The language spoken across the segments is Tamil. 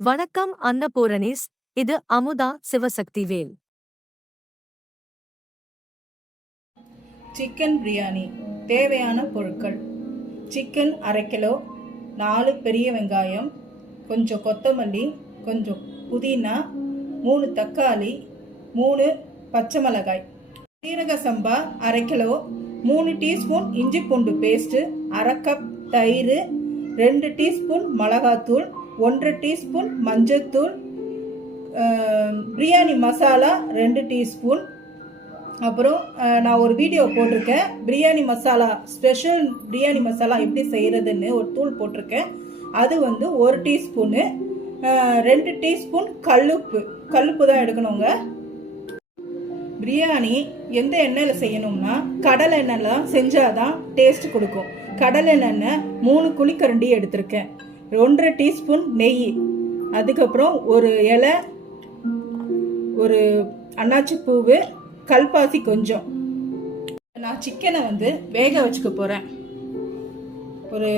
வணக்கம் அன்னபூரணிஸ் இது அமுதா சிவசக்தி வேல். சிக்கன் பிரியாணி தேவையான பொருட்கள். சிக்கன் அரை கிலோ நாலு பெரிய வெங்காயம் கொஞ்சம் கொத்தமல்லி கொஞ்சம் புதினா மூணு தக்காளி மூணு பச்சை மிளகாய். சீரக சம்பா அரை கிலோ மூணு டீஸ்பூன் இஞ்சி பூண்டு பேஸ்ட்டு அரை கப் தயிர் ரெண்டு டீஸ்பூன் மிளகாத்தூள் ஒன்றரை டீஸ்பூன் மஞ்சத்தூள் பிரியாணி மசாலா ரெண்டு டீஸ்பூன். அப்புறம் நான் ஒரு வீடியோ போட்டிருக்கேன். பிரியாணி மசாலா ஸ்பெஷல் பிரியாணி மசாலா எப்படி செய்கிறதுன்னு ஒரு தூள் போட்டிருக்கேன். அது வந்து ஒரு டீஸ்பூனு. ரெண்டு டீஸ்பூன் கல்லுப்பு. கல்லுப்பு தான் எடுக்கணுங்க. பிரியாணி எந்த எண்ணெயில் செய்யணும்னா கடலை எண்ணெயில் தான் செஞ்சால் தான் டேஸ்ட் கொடுக்கும். கடலை எண்ணெய் மூணு குழிக்கரண்டி எடுத்திருக்கேன். ஒன்றரை டீஸ்பூன் நெய் அதுக்கப்புறம் ஒரு இலை ஒரு அன்னாச்சி பூவு கல்பாசி கொஞ்சம். நான் சிக்கனை வந்து வேக வச்சுக்க போகிறேன் ஒரு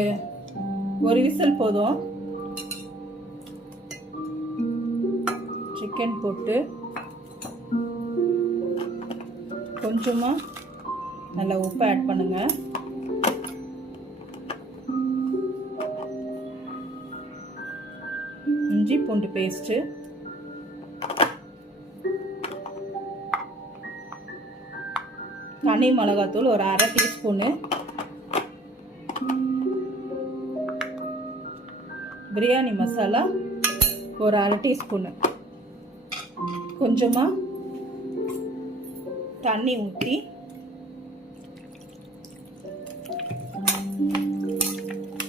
ஒரு விசில் போதும். சிக்கன் போட்டு கொஞ்சமாக நல்லா உப்பு ஆட் பண்ணுங்கள் பூண்டு பேஸ்ட்டு. தனி மிளகாத்தூள் ஒரு அரை டீஸ்பூனு. பிரியாணி மசாலா ஒரு அரை டீஸ்பூனு. கொஞ்சமாக தண்ணி ஊற்றி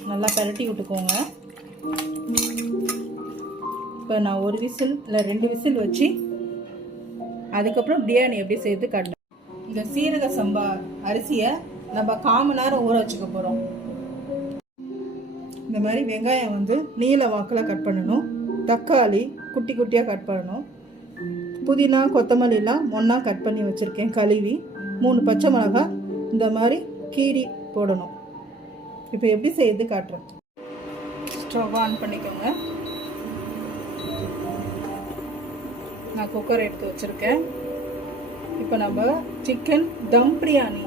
நல்லா பரட்டி விட்டுக்கோங்க. இப்போ நான் ஒரு விசில் இல்லை ரெண்டு விசில் வச்சு அதுக்கப்புறம் பிரியாணி எப்படி செய்து காட்டுறேன் இந்த சீரக சம்பா அரிசியை நம்ம காம நேரம் ஊற வச்சுக்க போகிறோம் இந்த மாதிரி வெங்காயம் வந்து நீல வாக்கில் கட் பண்ணணும். தக்காளி குட்டி குட்டியாக கட் பண்ணணும். புதினா கொத்தமல்லிலாம் ஒன்றா கட் பண்ணி வச்சுருக்கேன் கழுவி. மூணு பச்சை மிளகாய் இந்த மாதிரி கீரி போடணும். இப்போ எப்படி செய்யுது காட்டுறேன் ஸ்டவ் ஆன் பண்ணிக்கோங்க. நான் குக்கர் எடுத்து வச்சுருக்கேன். இப்போ நம்ம சிக்கன் தம் பிரியாணி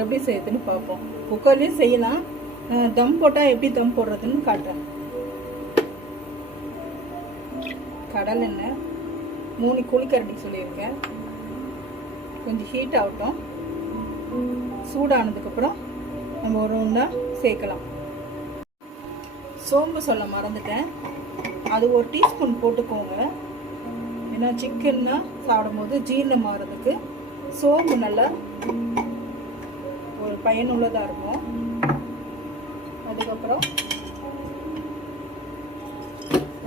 எப்படி செய்யுதுன்னு பார்ப்போம். குக்கர்லேயும் செய்யலாம். தம் போட்டால் எப்படி தம் போடுறதுன்னு காட்டுறேன். கடலெண்ணெய் மூணு குழிக்கரண்டி சொல்லியிருக்கேன். கொஞ்சம் ஹீட் ஆகட்டும். சூடானதுக்கப்புறம் நம்ம ஒரு ஒன்றா சேர்க்கலாம். சோம்பு சொல்ல மறந்துட்டேன். அது ஒரு டீஸ்பூன் போட்டுக்கோங்க. ஏன்னா சிக்கன்னா சாப்பிடும்போது ஜீரணம் ஆகிறதுக்கு சோம்பு நல்லா ஒரு பயனுள்ளதாக இருக்கும். அதுக்கப்புறம்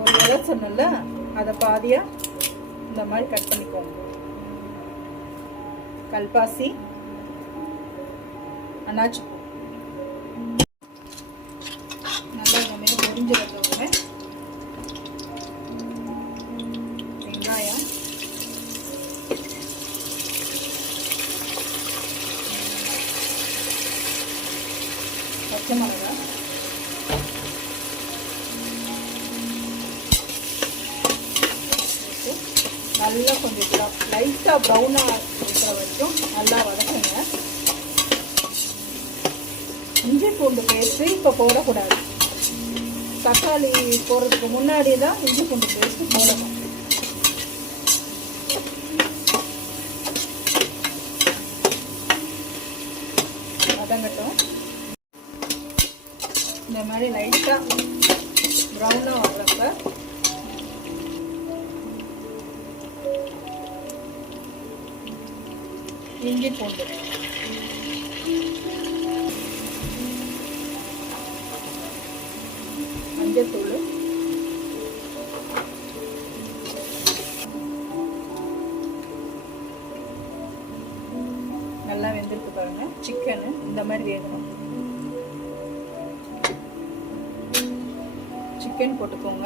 ஒரு இலை சொன்னல அதை பாதியாக இந்த மாதிரி கட் பண்ணிக்கோங்க. கல்பாசி அன்னாச்சி பூ நல்லா இந்த மாதிரி பொரிஞ்சு வந்தோடனே வெங்காயம் பச்சை நல்லா கொஞ்சம் லைட்டாக ப்ரௌனாக இருக்கிற வரைக்கும் நல்லா வதக்குங்க. இஞ்சி பூண்டு பேஸ்ட்டு இப்போ போடக்கூடாது. தக்காளி போடுறதுக்கு முன்னாடி தான் இஞ்சி பூண்டு பேஸ்ட்டு போடணும் வதங்கட்டும் இந்த மாதிரி லைட்டாக ப்ரௌனாக வர்றப்ப இஞ்சி பூண்டு. மஞ்சத்தூள். நல்லா வெந்திருக்கு பாருங்க. சிக்கனு இந்த மாதிரி வேகணும் சிக்கன் போட்டுக்கோங்க.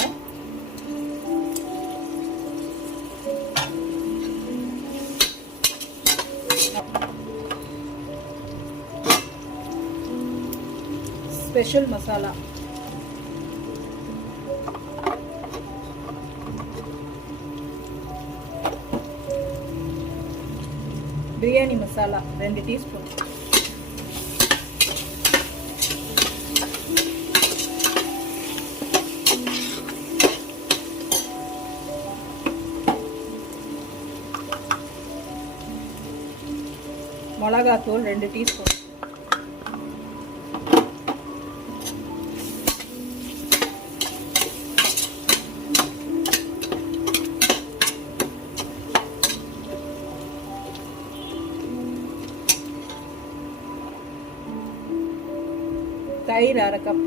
ஸ்பெஷல் மசாலா பிரியாணி மசாலா ரெண்டு டீஸ்பூன் மிளகாத்தூள் ரெண்டு டீஸ்பூன் தயிர் அரை கப்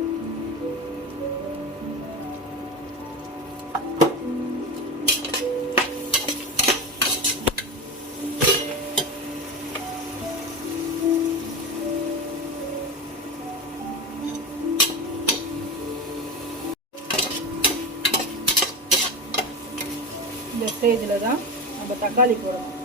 ஸ்டேஜில் தான் நம்ம தக்காளி போடணும்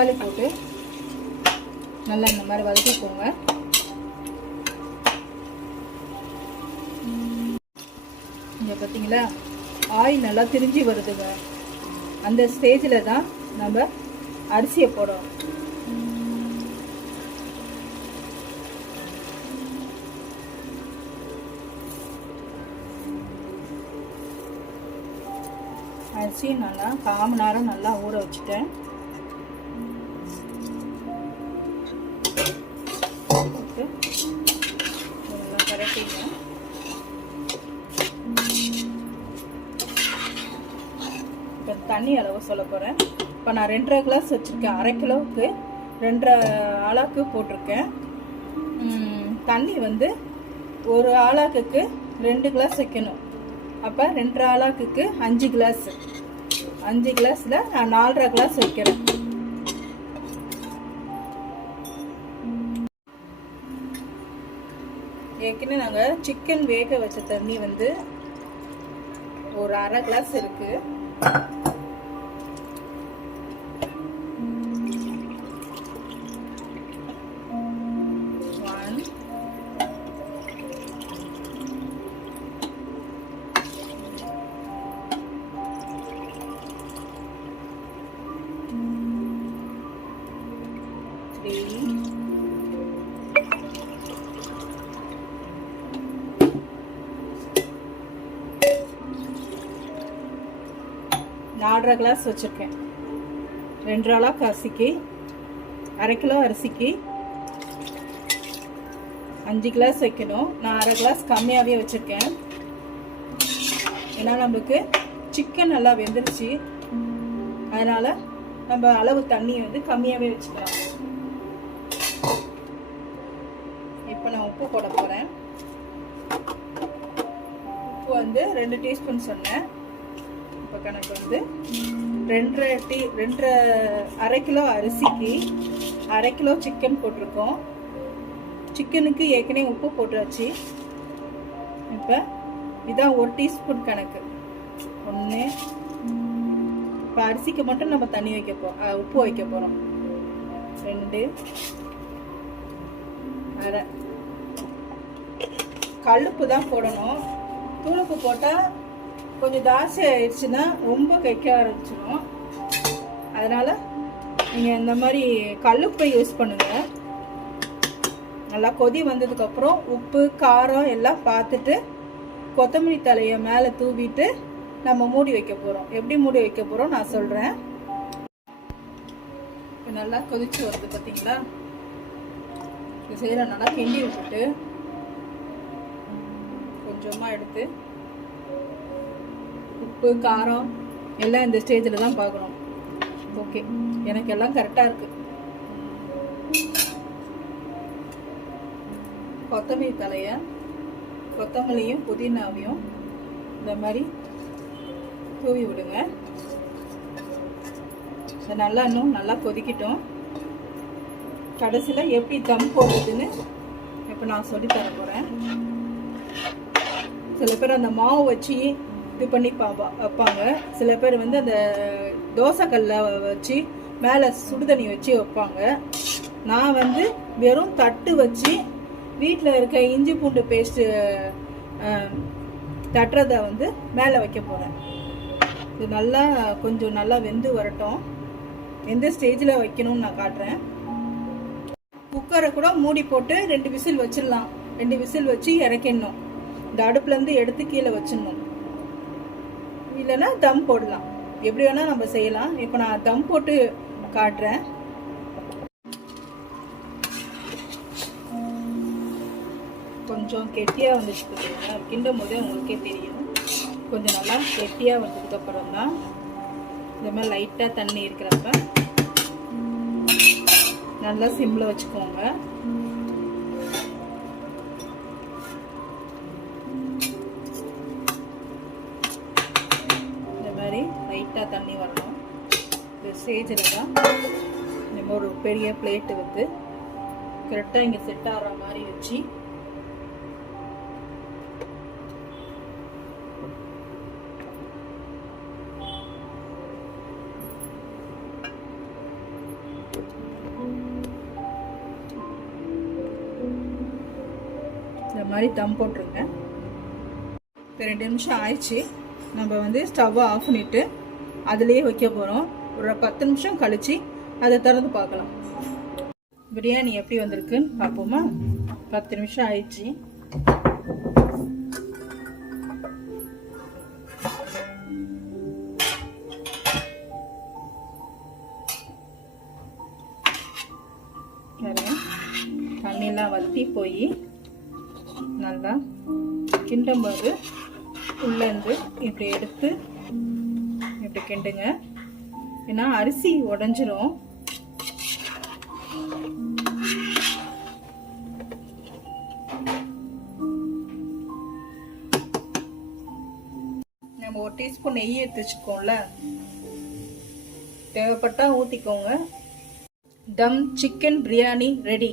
தக்காளி போட்டு நல்லா இந்த மாதிரி வதக்கிக்கோங்க. இங்கே பார்த்தீங்களா ஆயில் நல்லா திரிஞ்சு வருதுங்க. அந்த ஸ்டேஜில் தான் நம்ம அரிசியை போடுறோம் அரிசியும் நல்லா காம நேரம் நல்லா ஊற வச்சுட்டேன். தண்ணி அளவு சொல்ல போகிறேன் இப்போ நான் ரெண்டரை கிளாஸ் வச்சுருக்கேன். அரை கிலோவுக்கு ரெண்டரை ஆளாக்கு போட்டிருக்கேன். தண்ணி வந்து ஒரு ஆளாக்குக்கு ரெண்டு கிளாஸ் வைக்கணும். அப்போ ரெண்டரை ஆளாக்குக்கு அஞ்சு கிளாஸ் அஞ்சு கிளாஸில் நான் நாலரை கிளாஸ் வைக்கிறேன். ஏற்கனவே நாங்கள் சிக்கன் வேக வச்ச தண்ணி வந்து ஒரு அரை கிளாஸ் இருக்குது நாலரை கிளாஸ் வச்சுருக்கேன். ரெண்டு அளவுக்கு அரிசிக்கு அரை கிலோ அரிசிக்கு அஞ்சு கிளாஸ் வைக்கணும். நான் அரை கிளாஸ் கம்மியாகவே வச்சுருக்கேன். ஏன்னா நம்மளுக்கு சிக்கன் நல்லா வெந்துருச்சு. அதனால் நம்ம அளவு தண்ணியை வந்து கம்மியாகவே வச்சுக்கலாம். இப்போ நான் உப்பு போட போகிறேன் உப்பு வந்து ரெண்டு டீஸ்பூன் சொன்னேன். கணக்கு வந்து ரெண்டரை டீ ரெண்டரை அரை கிலோ அரிசிக்கு அரை கிலோ சிக்கன் போட்டிருக்கோம். சிக்கனுக்கு ஏற்கனவே உப்பு போட்டாச்சு. இப்போ இதான் ஒரு டீஸ்பூன் கணக்கு. ஒன்று இப்போ அரிசிக்கு மட்டும் நம்ம தண்ணி வைக்க போ உப்பு வைக்க போகிறோம் ரெண்டு அரை. கல்லுப்பு தான் போடணும். தூளுப்பு போட்டால் கொஞ்சம் தாசி ஆயிடுச்சுன்னா ரொம்ப கைக்க ஆரம்பிச்சிடும் அதனால் நீங்கள் இந்த மாதிரி கல்லுப்பை யூஸ் பண்ணுங்கள் நல்லா கொதி வந்ததுக்கப்புறம் உப்பு காரம் எல்லாம் பார்த்துட்டு கொத்தமல்லி தலையை மேலே தூவிட்டு நம்ம மூடி வைக்க போகிறோம் எப்படி மூடி வைக்க போகிறோம் நான் சொல்கிறேன் இப்போ நல்லா கொதிச்சு வருது பார்த்தீங்களா இது செய்கிற நல்லா கிண்டி விட்டுட்டு கொஞ்சமாக எடுத்து உப்பு காரம் எல்லாம் இந்த ஸ்டேஜில் தான் பார்க்கணும். ஓகே எனக்கு எல்லாம் கரெக்டாக இருக்குது கொத்தமல்லி தலையை கொத்தமல்லியும் புதினாவையும் இந்த மாதிரி தூவி விடுங்க. இது நல்லா இன்னும் நல்லா கொதிக்கிட்டோம். கடைசியில் எப்படி தம் போடுறதுன்னு இப்போ நான் சொல்லித்தர போகிறேன் சில பேர் அந்த மாவு வச்சு இது பண்ணி வைப்பாங்க. சில பேர் வந்து அந்த தோசைக்கல்ல வச்சு மேலே சுடுதண்ணி வச்சு வைப்பாங்க. நான் வந்து வெறும் தட்டு வச்சு வீட்டில் இருக்க இஞ்சி பூண்டு பேஸ்ட்டு தட்டுறதை வந்து மேலே வைக்க போகிறேன் இது நல்லா கொஞ்சம் நல்லா வெந்து வரட்டும். எந்த ஸ்டேஜில் வைக்கணும்னு நான் காட்டுறேன். குக்கரை கூட மூடி போட்டு ரெண்டு விசில் வச்சிடலாம். ரெண்டு விசில் வச்சு இறக்கிடணும். இந்த அடுப்புலேருந்து எடுத்து கீழே வச்சிடணும். இல்லைன்னா தம் போடலாம். எப்படி வேணால் நம்ம செய்யலாம். இப்போ நான் தம் போட்டு காட்டுறேன். கொஞ்சம் கெட்டியாக வந்துச்சு பார்த்தீங்கன்னா கிண்டும் போதே உங்களுக்கே தெரியும். கொஞ்சம் நல்லா கெட்டியாக வந்ததுக்கப்புறம் தான் இந்த மாதிரி லைட்டாக தண்ணி இருக்கிறப்ப நல்லா சிம்மில் வச்சுக்கோங்க. ஸ்டேஜில் தான் இந்த மாதிரி ஒரு பெரிய பிளேட்டு வந்து கரெக்டாக இங்கே செட் ஆகிற மாதிரி வச்சு இந்த மாதிரி தம் போட்டுருங்க. இப்போ ரெண்டு நிமிஷம் ஆயிடுச்சு. நம்ம வந்து ஸ்டவ்வை ஆஃப் பண்ணிவிட்டு அதுலேயே வைக்க போகிறோம் ஒரு பத்து நிமிஷம் கழித்து அதை திறந்து பார்க்கலாம். பிரியாணி எப்படி வந்திருக்குன்னு பார்ப்போமா? பத்து நிமிஷம் ஆயிடுச்சு. தண்ணியெல்லாம் வற்றி போய் நல்லா கிண்டும் போது உள்ளேருந்து இப்படி எடுத்து இப்படி கிண்டுங்க. ஏன்னா அரிசி உடஞ்சிரும். நம்ம ஒரு டீஸ்பூன் நெய் எடுத்து வச்சுக்கோம்ல. தேவைப்பட்டா ஊற்றிக்கோங்க தம் சிக்கன் பிரியாணி ரெடி